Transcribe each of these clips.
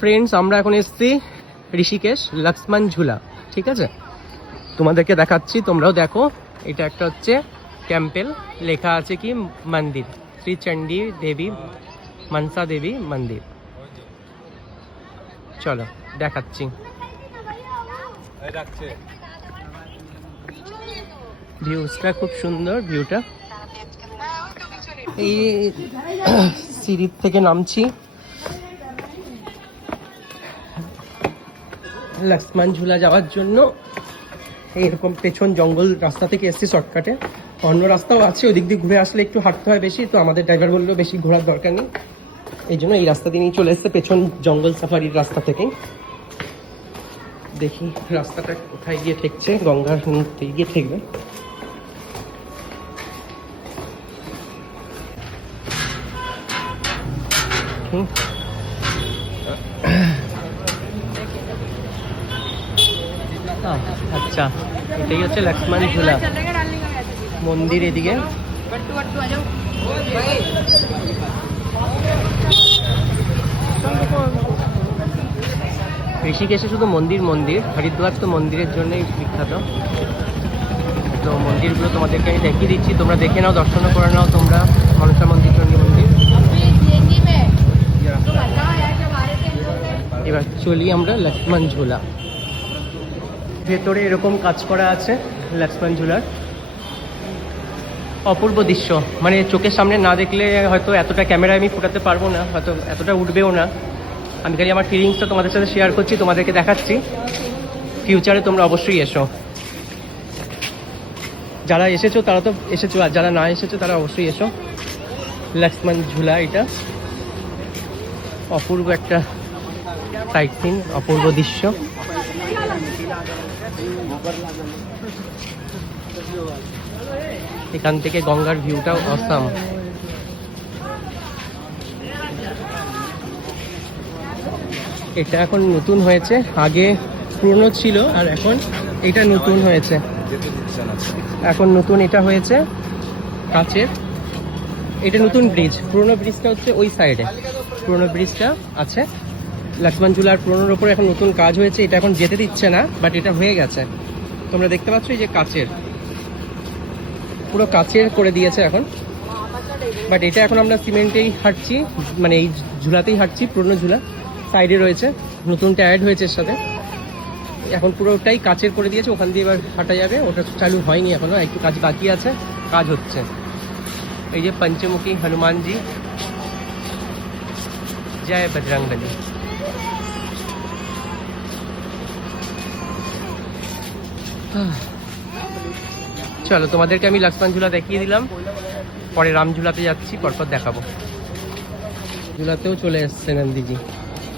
Friends, আমরা এখন এসেছি ঋষিকেশ লক্ষ্মণ ঝুলা। ঠিক আছে, তোমাদেরকে দেখাচ্ছি, তোমরাও দেখো। এটা একটা হচ্ছে ক্যাম্পেল, লেখা আছে কি মন্দির, শ্রী চণ্ডী দেবী মনসা দেবী মন্দির। চলো দেখাচ্ছি। ভিউজটা খুব সুন্দর, ভিউটা। এই সিঁড়ির থেকে নামছি লক্ষ্মণ ঝুলা যাওয়ার জন্য। এরকম পেছন জঙ্গল রাস্তা থেকে এসছি শর্টকাটে। অন্য রাস্তাও আছে, ওদিক দিয়ে ঘুরে আসলে একটু হাঁটতে হয় বেশি, তো আমাদের ড্রাইভার বললো বেশি ঘোরার দরকার নেই, এই জন্য এই রাস্তা দিয়েই চলে এসছে, পেছন জঙ্গল সাফারির রাস্তা থেকেই। দেখি রাস্তাটা কোথায় গিয়ে ঠেকছে, গঙ্গার নিচে গিয়ে ঠেকবে। আচ্ছা, এটাই হচ্ছে লক্ষ্মণ ঝুলা মন্দির। এদিকে ঋষিকেশে শুধু মন্দির মন্দির, হরিদ্বার তো মন্দিরের জন্যই বিখ্যাত। তো মন্দিরগুলো তোমাদেরকে আমি দেখিয়ে দিচ্ছি, তোমরা দেখে নাও, দর্শন করে নাও তোমরা। মনসা মন্দির, চণ্ডী মন্দির। এবার চলি আমরা লক্ষ্মণ ঝুলা। ভেতরে এরকম কাজ করা আছে লক্ষ্মণ ঝুলার। অপূর্ব দৃশ্য, মানে চোখের সামনে না দেখলে হয়তো এতটা ক্যামেরায় আমি ফোটাতে পারবো না, হয়তো এতটা উঠবেও না। আমি খালি আমার ফিলিংসটা তোমাদের সাথে শেয়ার করছি, তোমাদেরকে দেখাচ্ছি। ফিউচারে তোমরা অবশ্যই এসো, যারা এসেছো তারা তো এসেছো, আর যারা না এসেছো তারা অবশ্যই এসো। লক্ষ্মণ ঝুলা এটা অপূর্ব একটা সাইট সিন, অপূর্ব দৃশ্য। এখান থেকে গঙ্গার ভিউটাও অসাম। এটা এখন নতুন হয়েছে, আগে পুরনো ছিল, আর এখন এটা নতুন হয়েছে। এখন নতুন এটা হয়েছে কাচের। এটা নতুন ব্রিজ, পুরনো ব্রিজটা হচ্ছে ওই সাইডে, পুরনো ব্রিজটা আছে লক্ষ্মণ ঝুলার পুরনোর ওপরে। এখন নতুন কাজ হয়েছে, এটা এখন যেতে দিচ্ছে না, বাট এটা হয়ে গেছে। তোমরা দেখতে পাচ্ছ এই যে কাচের, পুরো কাচের করে দিয়েছে এখন। বাট এটা এখন আমরা সিমেন্টেই হাঁটছি, মানে এই ঝুলাতেই হাঁটছি। পুরনো ঝুলা সাইডে রয়েছে, নতুনটা অ্যাড হয়েছে এর সাথে। এখন পুরোটাই কাচের করে দিয়েছে, ওখান দিয়ে এবার হাঁটা যাবে। ওটা চালু হয়নি এখনো, একটু কাজ বাকি আছে, কাজ হচ্ছে। এই যে পঞ্চমুখী হনুমানজি, জয় বজরংবলী। চলো তোমাদেরকে আমি লক্ষ্মণ ঝুলা দেখিয়ে দিলাম, পরে রাম ঝুলাতে যাচ্ছি, পরপর দেখাবো। ঝুলাতেও চলে এসছে নন্দীজি।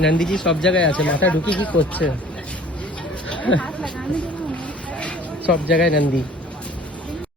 নন্দীজি সব জায়গায় আছে, মাথা ঢুকি কি করছে সব জায়গায় নন্দী।